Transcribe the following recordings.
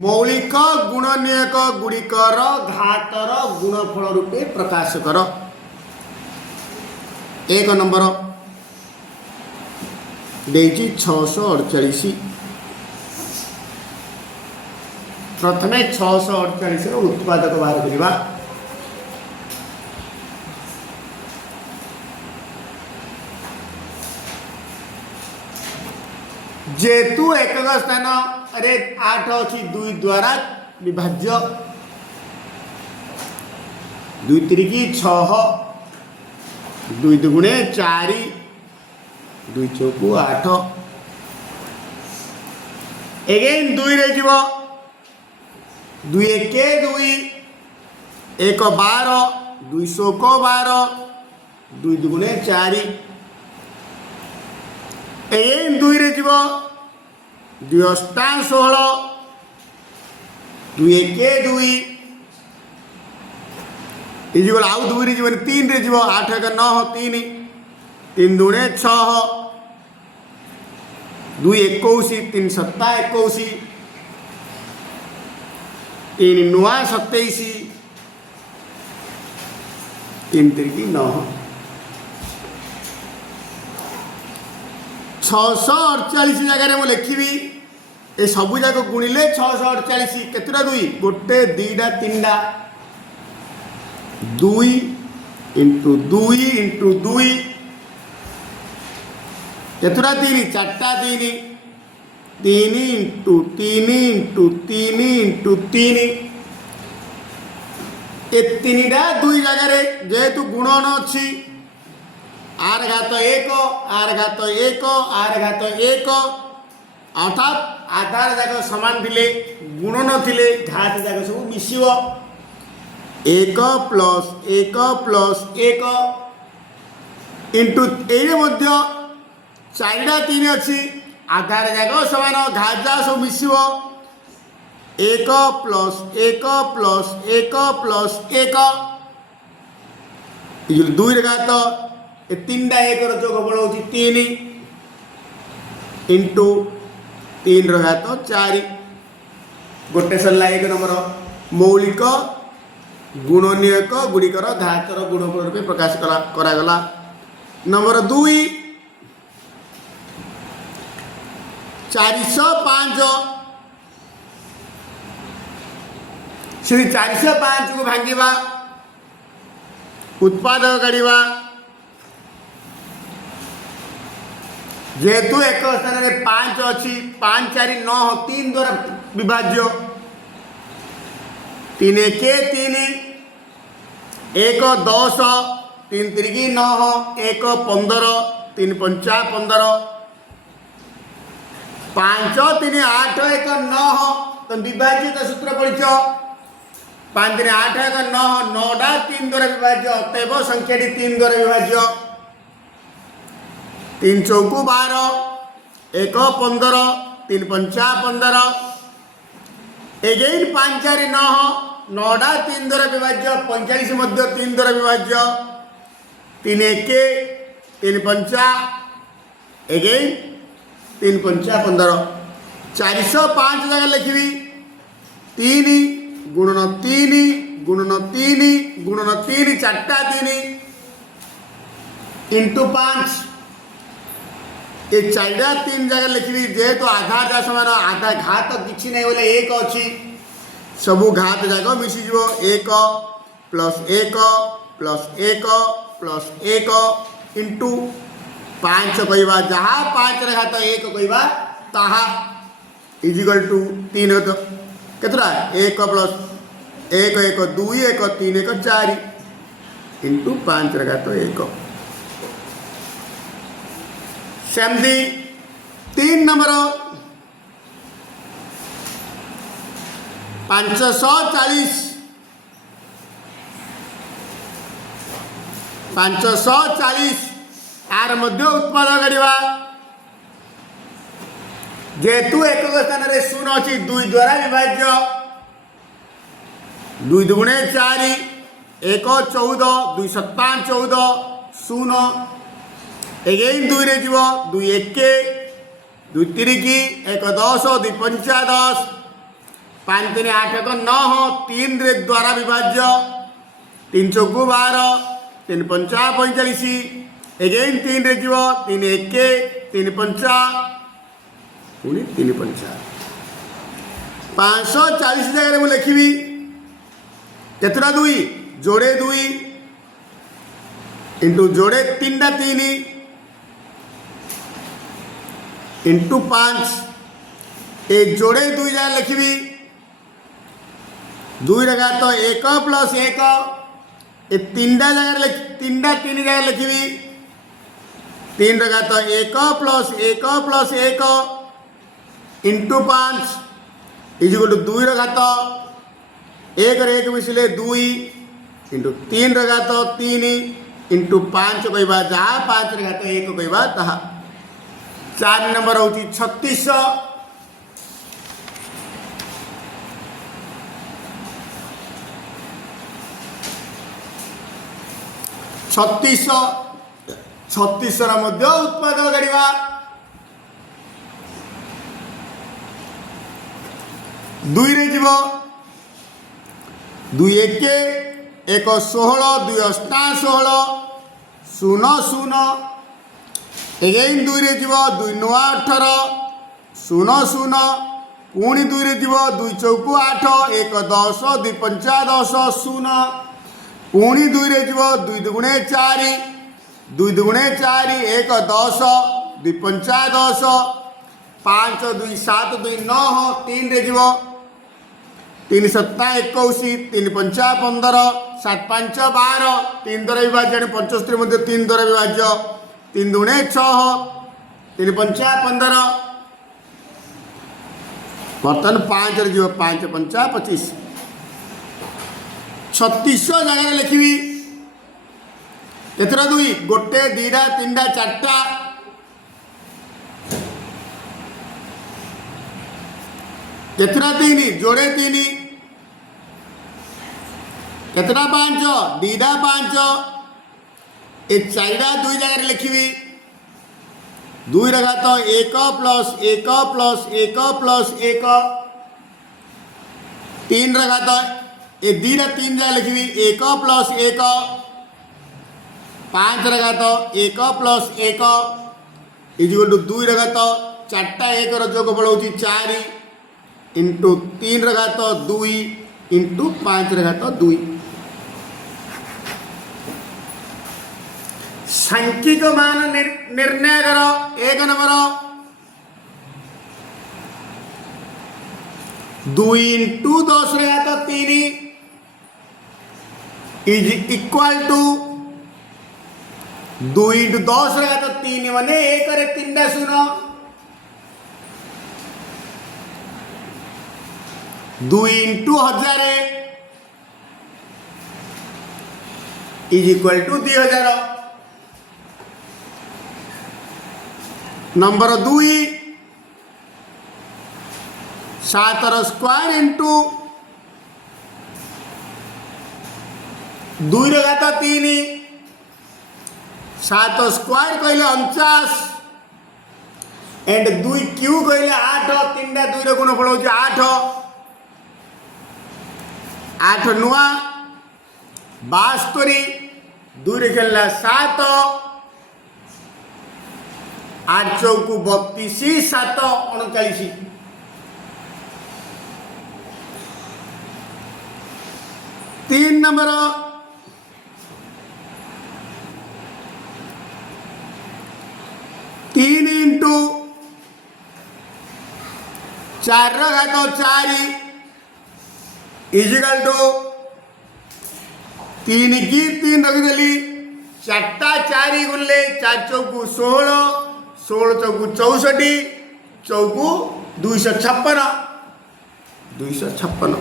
मौलिक गुणनीयक गुड़िकर घातर गुणफल रूपे प्रकाश कर। एक नंबर देजी 648। प्रथमे 648 उत्पादक बाहर करवा। जेतु एकक स्थान अरे 8 अच्छी 2 द्वारा विभाज्य 2 तिरिकी 6 2 दुगुणे 4 2 चौकु 8 एगेन 2 रे जीव 2 एके 2 1 12 2 शोक 12 2 दुगुणे 4 एगेन 2 रे जीव 2 अष्टा 16 2 एके 2 इजिबल आउ 2 रे जीवन 3 रे जीव 8 1 9 3 3 दुणे 6 2 21 3 7 21 3 9 27 3 तिरिकी 9 648 जगह में लिखी ए सबू जाक गुणिले 648 केतुटा 2 गोटे 2टा 3टा 2 into 2 into 2 केतुटा 3 4टा 3 3 into 3 into 3 into 3 ए 3टा 2 जगह जेहेतु गुणन अच्छी आर घात 1 आर घात 1 आर घात 1 अर्थात आधार जाक समान थिले गुणन थिले घात जाक सब मिसिबो 1 प्लस 1 प्लस 1 इंटू एरे मध्य 4टा 3 अच्छी आधार जाक समान घात जाक सब मिसिबो 1 प्लस 1 प्लस 1 प्लस 1 ये 2 रे घात 3टा 1 जोगफल हूँ 3 इंटू 3 घात 4 गोटे सरला 1 नंबर मौलिक गुणनीयक गुड़िकर घातर गुणफल रूपे प्रकाश करागला। नंबर 2 405 से 405 को भांगा उत्पादक काढ़ा जेहेतु एक स्थान में 5 अच्छी 5 4 9 3 द्वारा विभाज्य 3 1 3 1 10 3 तिरिकी 9 1 15 3 5 15 5 3 8 1 9 तुम विभाज्यता सूत्र पढ़ 5 3 8 1 9 9टा 3 द्वारा विभाज्य अतएव संख्या 3 द्वारा विभाज्य 3 चौकु 12 1 15 3 5 15 एगेन 5 4 9 9टा 3 द्वारा विभाज्य 45 मध्य 3 द्वारा विभाज्य 3 1 3 5 एगेन 3 5 15 405 जगह लिखी 3 गुणन 3 गुणन 3 गुणन 3 4टा 3 इंटू 5 ये 4टा 3 जगह लिखी जेहेतु आधार जा समान आधा घात किसी नहीं बोले 1 अच्छी सबू घात जाक Mrs 1 plus 1 plus 1 plus 1 into 5 कहवा जहाँ 5 घात 1 कहवा ताहा इजिकल टू 3 केतरा 1 प्लस 1 1 2 1 3 1 4 इंटू 5 घात 1 सेमती 3 नंबर 540 आर मध्य उत्पादक काढ़ा जेहेतु एक स्थान में 0 अच्छी 2 द्वारा विभाज्य 2 दुगुणे 4 1 14 2 7 14 0 एगेन 2 रे जीव 2 1 2 तिरिकी 1 10 2 5 10 5 3 8 1 9 3 रे द्वारा विभाज्य 3 चौकु 12 3 पंचा 45 एगेन 3 रे जीव 3 1 3 पंचा पुणी 3 पंचा 540 जगह मुझे लिखी केतटा 2 जोड़े 2 इंटू जोड़े 3 टा 3 इंटू 5 ए जोड़े 2 जगह लिखी 2 रखा तो 1 प्लस 1 ए 3 जगह 3 जगह लिखी 3 रखा तो 1 प्लस 1 इंटू 5 इजिकल टू 2 रखा तो 1 रे 1 मिसिले 2 इंटू 3 रखा तो 3 इंटू 5 कहवा जहाँ 5 रखा तो 1 कहवा ताहा 4 नंबर हूँ 3600 3600 मध्य उत्पादन करिवा 2 रे जीव 2 1 1 16 2 8 16 0 0 एगेन 2 रे जीव 2 9 18 0 0 पुणी 2 रे जीव 2 चौकु 8 1 10 2 पंचा 10 0 पुणी 2 रे जीव 2 दुगुणे 4 2 दुगुणे 4 1 10 2 पंचा 10 5 2 7 2 9 3 रे जीव 3 7 21 3 पंचा 15 7 5 12 3 द्वारा विभाज्य 75 मध्य 3 द्वारा विभाज्य 3 दुगुणे 6 3 पंचा 15 बर्तन 5 रे जीव 5 पंचा 25 3600 जगह लिखी केतरा 2 गोटे 2 टा 3 टा 4 टा केतरा 3 जोड़े 3 केतरा 5 2 टा 5 ए 4 टा 2 जगह लिखी 2 रखा तो 1 प्लस 1 प्लस 1 प्लस 1 3 रखा तो ये 2 टा 3 जगह लिखी 1 प्लस 1 5 रखा तो 1 प्लस 1 इजिकल टू 2 रखा तो 4 टा 1 जोगफल हूँ 4 इंटू 3 रखा तो 2 इंटू 5 रखा तो 2 सांख्यिक मान निर्णय करो 1 नंबर 2 इंटू 10 रखा तो 3 इज इक्वल टू 2 इंटू 10 रखा तो 3 माने 1 रे 3 टा 0 2 into 1000 is equal to 2000 number 2 7 square into 2 रखा तो 3 7 स्क्वायर कहले 49 एंड 2 क्यू कहले 8 3 टा 2 रे गुणफल हो 8 8 नुआ 72 2 रे खेलला 7 8 चौकु 32 7 39 3 नंबर 3 इंटू 4 घात 4 इजिकल टू 3 की 3 रखिदेली 4टा 4 गुणले 4 चौकु 16 16 चौकु 64 चौकु 256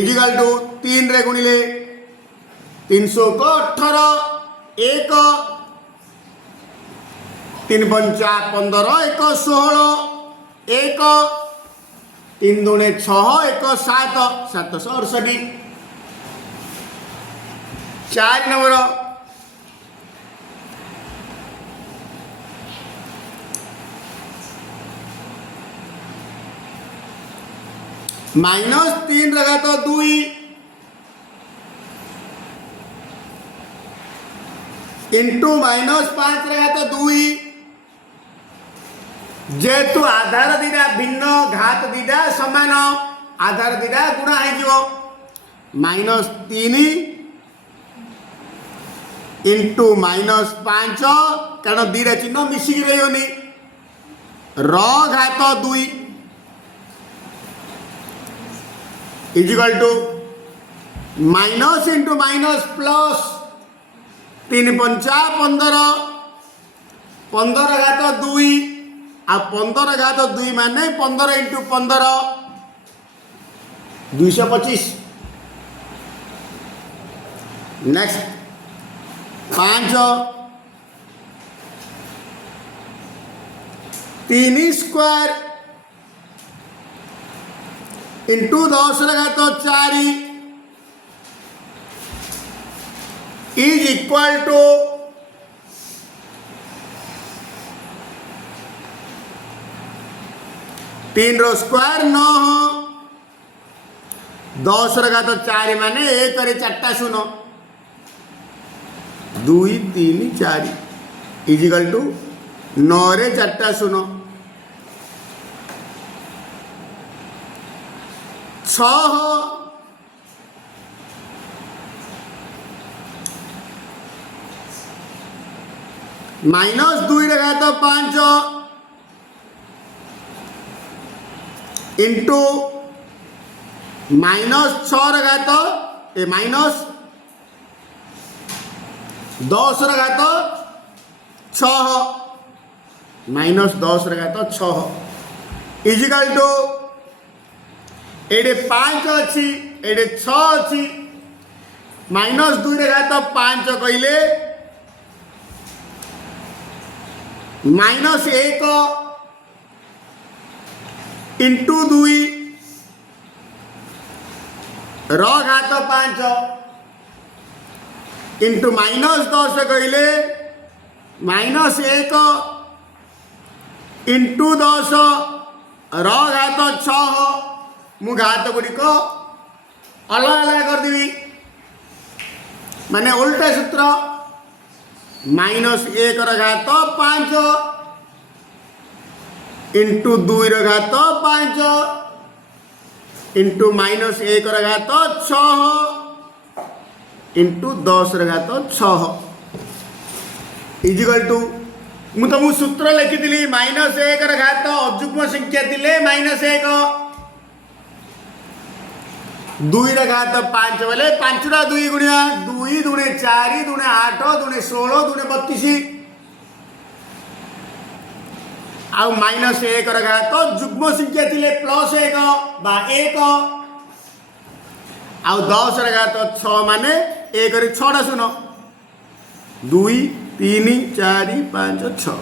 इजिकल टू 3 रे गुणिले 318 1 3 पंचा 15 1 16 1 3 दुणे 6 1 7 768 4 नंबर 3 माइनस 3 घात 2 इंटू माइनस 5 घात 2 जेहेतु आधार दीटा भिन्न घात दीटा समान आधार दीटा गुणा हो माइनस 3 इंटू माइनस 5 कारण दीटा चिन्ह मिसिक रही घात 2 is equal to minus into minus plus 3 पंचा 15 15 घात 2 आ 15 घात 2 माने 15 इंटू 15 225 नेक्स्ट 5 3 स्क्वायर इंटू 10 घात 4 इज इक्वल टू 3 रो स्क्वायर 9 10 घात 4 माने 1 रे 4टा शून्य 2 3 4 इजिकल टू 9 रे 4टा शून्य 6 माइनस 2 घात 5 इंटू माइनस 6 घात माइनस 10 घात 6 माइनस 10 घात 6 इजिकल टू एडे 5 अच्छी एडे 6 अच्छी माइनस 2 घात 5 कहले माइनस 1 इंटू 2 घात 5 इंटू माइनस 10 कहले माइनस 1 इंटू 10 घात 6 मु घात गुड़िक अलग अलग करदेवी माने उल्टा सूत्र माइनस 1 घात 5 इंटू 2 घात 5 इंटू माइनस 1 घात 6 इंटू 10 घात 6 इजिकल टू मु तुमको सूत्र लिखी माइनस 1 घात अजुग्म संख्या थिले माइनस 1 2 घात 5 बोले 5 टा 2 गुणिया 2 दुणे 4 दुणे 8 दुणे 16 दुणे 32 आ माइनस 1 घात जुग्म संख्या थिले प्लस 1 बा 1 आ 10 घात 6 माने 1 रे 6 टा शून्य 2 3 4 5 6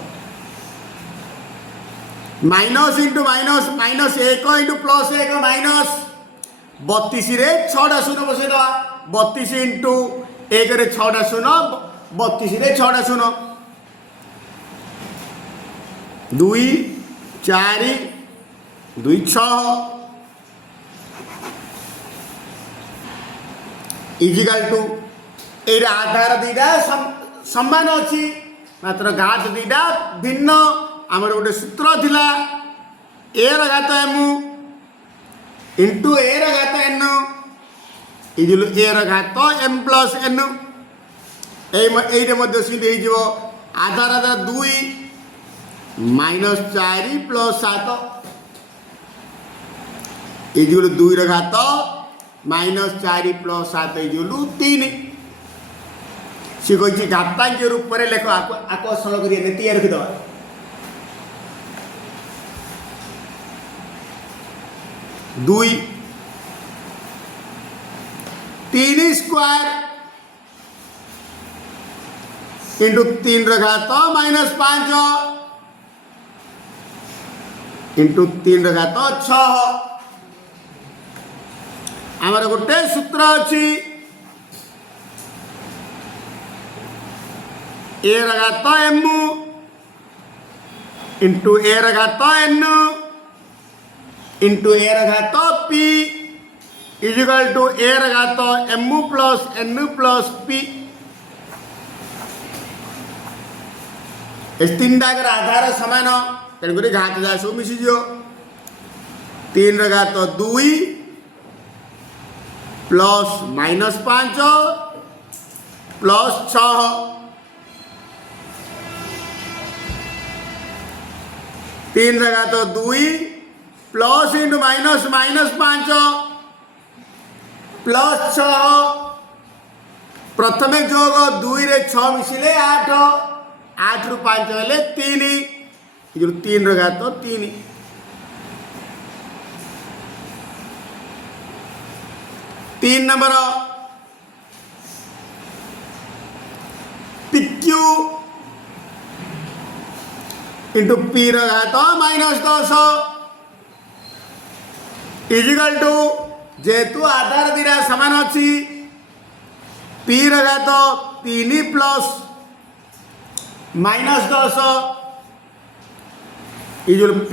minus into minus minus 1 into plus 1 minus 32 रे 6 टा शून्य बसई दवा 32 इंटू 1 रे 6 टा शून्य 32 रे 6 टा शून्य 2 4 2 6 इजिकल टू ए आधार दीटा समान अच्छी मात्र घात दीटा भिन्न आमर गोटे सूत्र थिला ए घात एम इंटू ए घात एन इजिल ए घात एम प्लस एन ये सीधे हो आधार आधार 2 माइनस 4 प्लस 7 इजिल 2 घात माइनस 4 प्लस 7 इजिल 3 सी कही घातांक रूप में लेख आको असल कर रखीद 2 3 स्क्वायर इंटू 3 घात माइनस 5 इंटू 3 घात 6 आमर गोटे सूत्र अच्छी ए घात एम इंटू ए घात एन इंटू ए घात पी इजिकल टू ए घात m plus n plus p. तीन टाकर आधार सामान तेणुक घात जहाँ सब मिसीज 3 घात 2 प्लस -5 प्लस 6 3 घात 2 प्लस इंटू माइनस -5 प्लस 6 प्रथम जोग 2 रे 6 मिसिले 8 8 रु 5 हेले 3 3 घात 3 3 नंबर PQ इंटू P घात -10 इजिकल टू जेहेतु आधार दिरा सामान अच्छी P घात 3 plus -10 equal P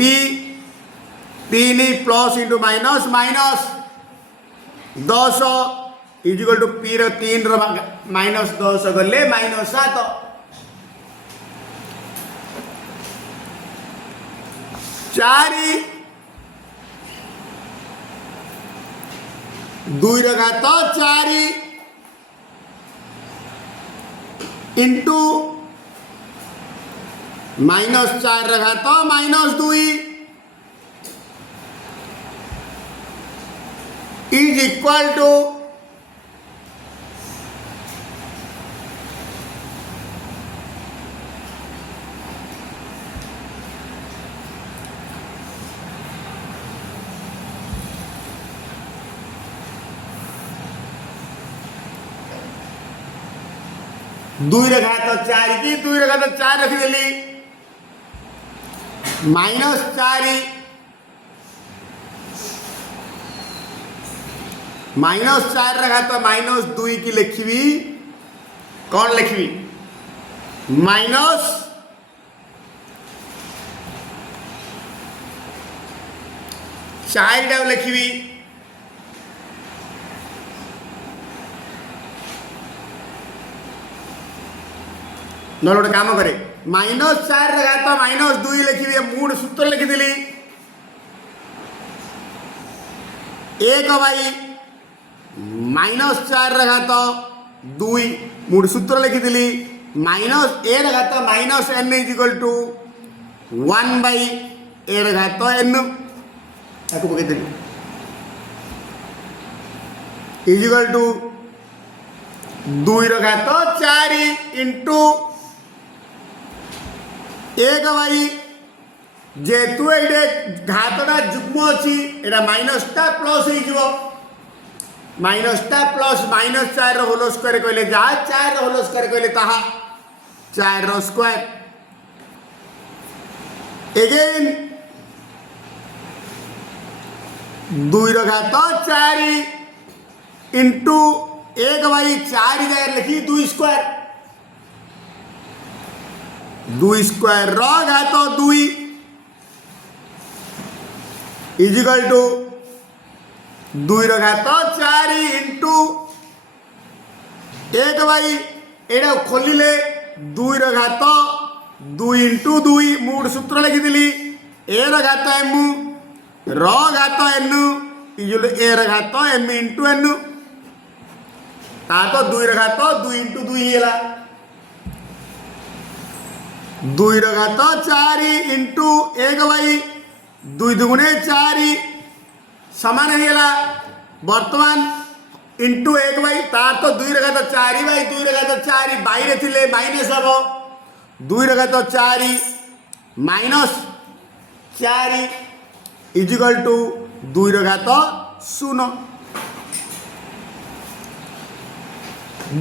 3 plus into minus minus 10 is equal to P रो 3 रो -10 गले -7 4 2 घात 4 इंटू -4 घात -2 इज इक्वल टू दुई घात 4 की 2 घात 4 रखिदेली -4 -4 घात -2 की लिखी कौन लिखी माइनस चार लिखी न गोटे कम करे -4 घात -2 लिखी मूड सूत्र लिखिदी 1/-4 घात 2 मूड सूत्र लिखिदी -a घात -n इजिकल टू 1/a घात n आपको पकईदेली इजिकल टू 2 घात 4 इंटू 1 जेहेतु ये घातटा जुग्म अच्छी एटा माइनसटा प्लस हो माइनसटा प्लस -4 होल स्क्वायर कहले जहाँ 4 होल स्क्वायर कहले ताहा 4 स्क्वायर एगेन 2 घात 4 इंटू 1/4 जगह लिखी 2 स्क्वायर 2 स्क्वायर घात 2 इजिकल टू 2 घात 4 इंटू 1/एटा खोलिले 2 घात 2 इंटू 2 मूड सूत्र लिखिदी a घात m घात n इजुल a घात m इंटू n ता तो 2 घात 2 इंटू 2 है 2 घात 4 इंटू 1/2 दुगुणे 4 सामान है बर्तमान इंटू 1 तार तो 2 घात 4/2 घात 4 बाहर थे माइनस हम 2 घात 4 -4 इजिकल टू 2 घात 0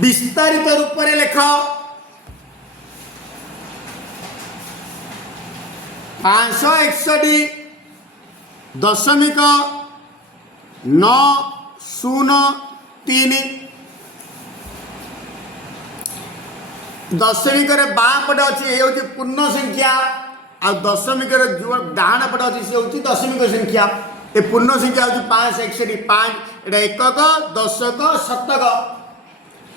विस्तारित रूप में लेख 561.903 दशमिक बाँ पटे अच्छी ये हूँ पूर्ण संख्या आ दशमिक जो डाण पटे अच्छी सी हूँ दशमिक संख्या ये पूर्ण संख्या हूँ 5 61 5 एटा एकक दशक शतक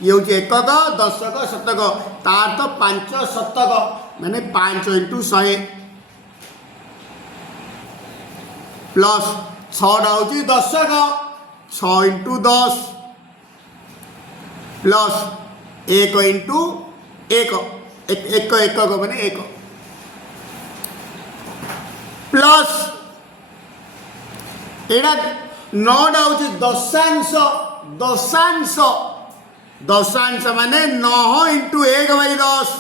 ये हूँ एकक दशक शतक तार तो 5 शतक माने 5 × 100 प्लस 6टा हूँ दशक 6 × 10 प्लस 1 × 1 एक एकक माने 1 प्लस एटा 9टा हूँ दशांश दशांश दशांश माने 9 × 1/10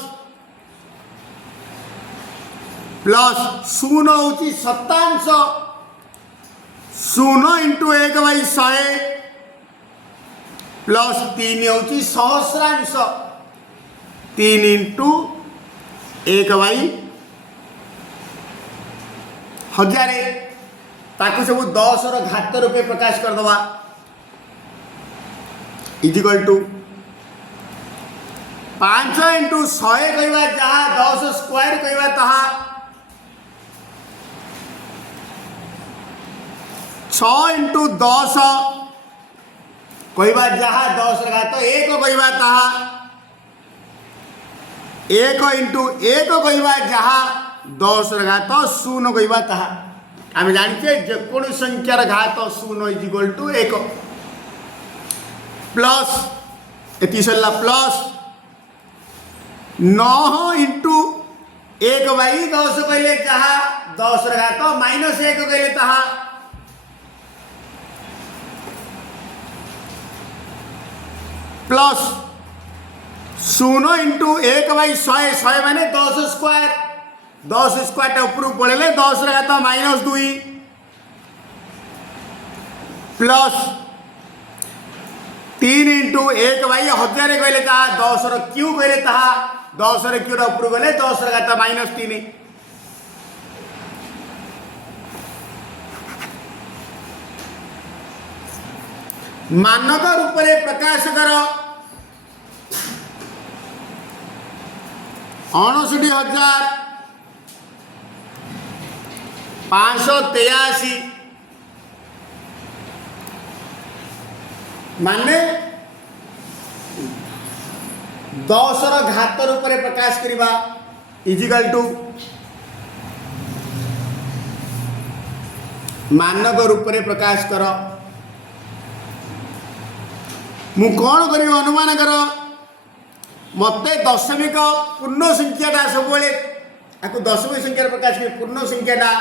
प्लस 0 हूँ शतांश 0 × 1/100 प्लस 3 हूँ सहस्रांश 3 × 1/1000 ताकू सब 10 रो घात रूपे प्रकाश करदवा इजिकल टू 5 × 100 कहवा जहाँ 10 स्क्वायर कहवा ताहा 6 × 10 कहवा जहाँ 10 रो घात 1 कहवा ताहा 1 × 1 कहवा जहाँ 10 रो घात 0 कहवा ताहा आम जाने जेको संख्यार घात 0 = 1 प्लस ये सरला प्लस 9 × 1/10 कहले जहाँ 10 घात -1 कहले ताहा प्लस 0 × 1/100 100 माने 10 स्क्वायर 10 स्क्वायर ऊपर पड़े 10 घात -2 प्लस 3 × 1/1000 कहले ताहा 10 रो क्यू कहले ताहा 10 रो क्यू ऊपर गले 10 घात -3 मानक रूप में प्रकाश कर 59,583 माने 10 रो घात रूप में प्रकाश करवा इजिकल टू मानक रूप में प्रकाश कर मु कौन कर अनुमान कर मते दशमिक पूर्ण संख्याटा सब आपको दशमिक संख्या प्रकाश कर पूर्ण संख्याटा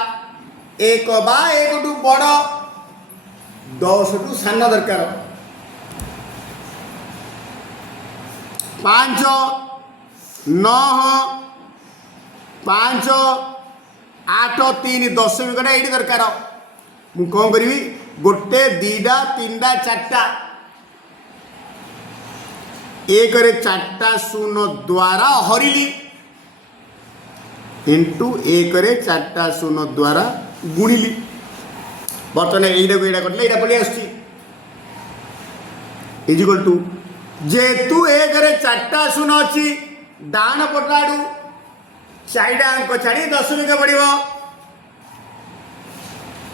1 बा 1 टू बड़ 10 टू सान दरकार 5 9 5 8 3 दशमिकटा ये दरकार मु कौन करी गोटे 2टा 3टा 4टा 1 रे 4टा 0 द्वारा हरिली इंटू 1 रे 4टा 0 द्वारा गुणिली बर्तमान यहीटा कटले यहाँ पलि आस इजिकल टू जेतु 1 रे 4टा 0 अच्छी डाण पटाड़ू 4टा अंक छाड़ी दशमिक पड़ो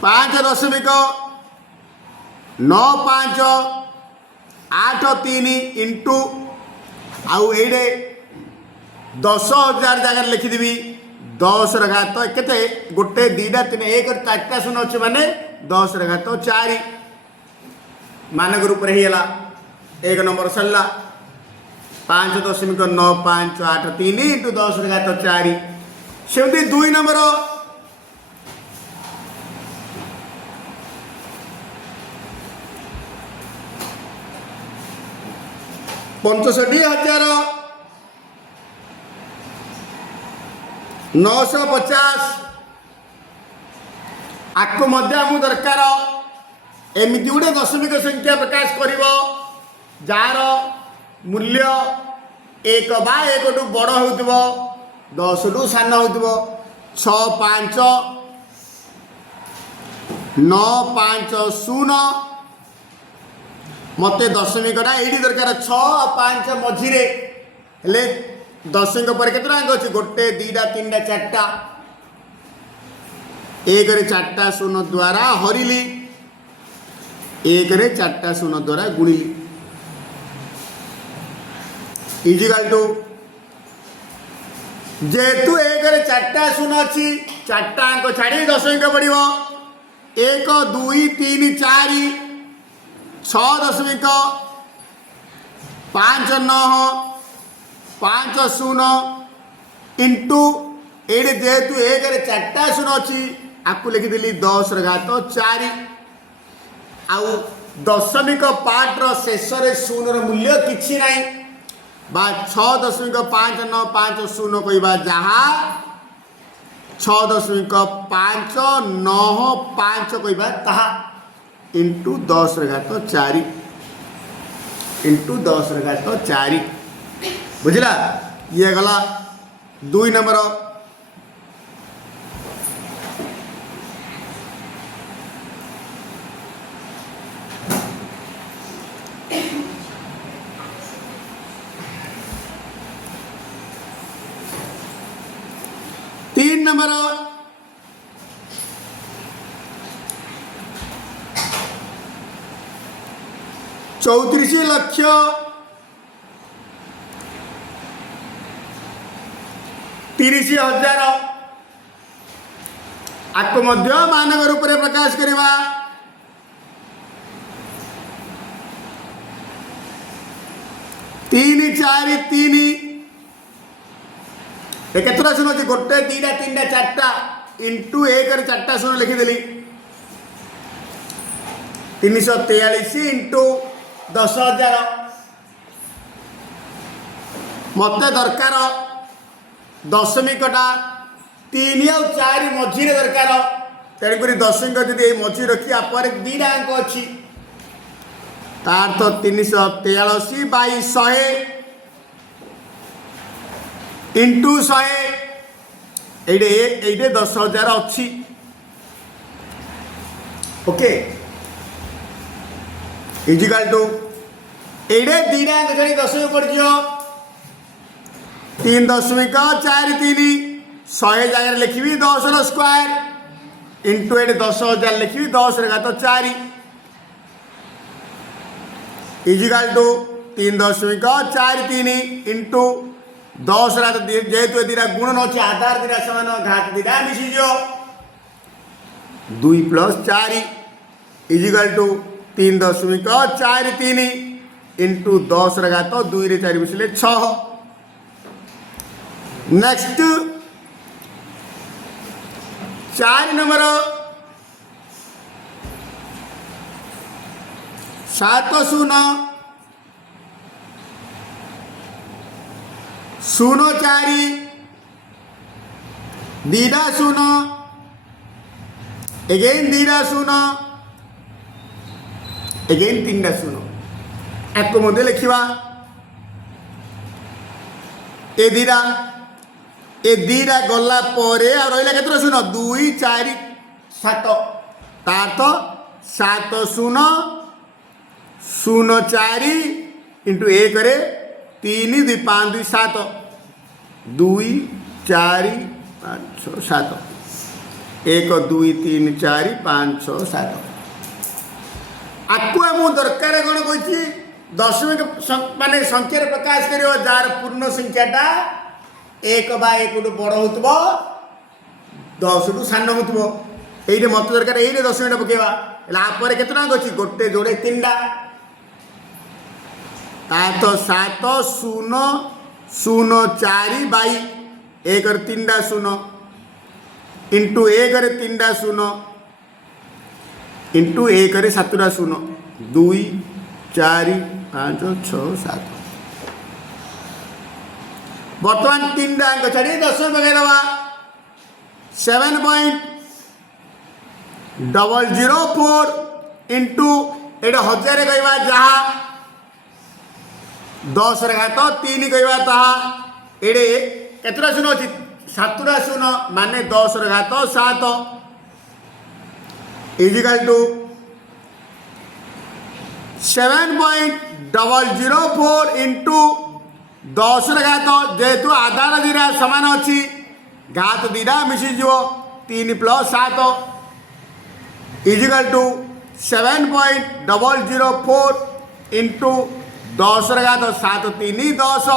5 दशमिक 9 5 8 3 इंटू आउ ये 10,000 जगह लिखिदेवी 10 घात केते गोटे 2टा 3 1 4टा 0 अच्छे माने 10 घात 4 मानक रूप में होगा 1 नंबर सरला 5.9583 इंटू 10 घात 4 सेमती 2 नंबर 65,950 आपको मु दरकार एमती गोटे दशमिक संख्या प्रकाश कर जार मूल्य 1 बा 1 टू बड़ हो 10 टू सान हो 6 5 9 5 0 मते दशमिकटा ये दरकार 6 5 मझिरे हेले दशमिक पर केतना अंक अच्छे गोटे 2टा 3टा 4टा एक रे चार्टा शून्य द्वारा हरिली एक रे चार्टा शून्य द्वारा गुणिली इजिकाल टू जेहेतु एक रे चार्टा शून्य अच्छी चार्टा अंक छाड़ी दशमिक पड़ो 1 2 3 4 6 5 9 5 0 इंटू ये जेहेतु एक रे चार्टा शून्य अच्छी आपको लिखिदेली 10 ର ଘାତ 4 आउ दशमिक पार्टर शेष शून्य मूल्य किसी ना बा 6.595 कहवा जहाँ 6.595 कहवा ताहा इंटू 10 ର ଘାତ 4 इंटू 10 ର ଘାତ 4 बुझला ये गला 2 नंबर। तीन नंबर 34,30,000 आपको मध्य मानक रूप में प्रकाश करवा तीन चार तीन केतटा शून्य अच्छी गोटे दीटा तीन टा चार्टा इंटू एक रे चार्टा शून्य लिखिदेली 343 इंटू 10,000 मत दरकार दशमिकटा 3 और 4 मझी दरकार तेणुक दशमिक जदि मझी रखी आप दीटा अंक अच्छी तार तो 343 बाई 100 इंटू 100 ये 10,000 अच्छी ओके इजिकाल टू ये दीटा अंक छाड़ी दशमिक पड़ो 3.43 100 जगह लिखी 10 ର स्क्वायर इंटू ये 10,000 लिखी 10 ର ଘାତ 4 इजिकाल टू 3.43 इंटू 10 रा जेहेतु दीटा गुणन अच्छे आधार दीटा समान घात दीटा मिसीज 2 + 4 इजिकाल टू 3.43 इंटू 10 ର ଘାତ 2 रे 4 मिसले 6। नेक्स्ट 4 नंबर 7 0 0 4 दीटा 0 अगेन दीटा 0 अगेन 3टा 0 आपको मध्य लिखा ए दीटा गला रहा के 0 2 4 7 तार तो 7 0 0 4 इंटू 1 रे 3 2 5 2 7 2 4 5 6 7 1 2 3 4 5 6 7 आपको मु दरकार कौन कही दशमिक माने संख्यार प्रकाश कर जार पूर्ण संख्याटा 1 बा 1 बड़ हो 10 टू सान हो ये मत दरकार ये दशमिक पकेवा आपर के अच्छी गोटे जोड़े 3टा तो 7 0 0 4 बाई 1 रे 3टा 0 इंटू 1 रे 3टा 0 इंटू 1 रे 7टा 0 2 4 5 6 7 बर्तमान 3टा अंक छाड़ी 10 पकईदवा 7.004 इंटू ये 1000 कहवा जहाँ 10 ର ଘାତ 3 कहवा ताहा ये केतटा 0 अच्छी 7टा 0 माने 10 ର ଘାତ 7 इजिकाल टू 7.004 इंटू 10 ର ଘାତ जेहेतु आधार दीटा सामान अच्छी घात दीटा मिसीज 3 प्लस 7 इजिकल टू 7.004 इंटू 10 ର ଘାତ 7 3 10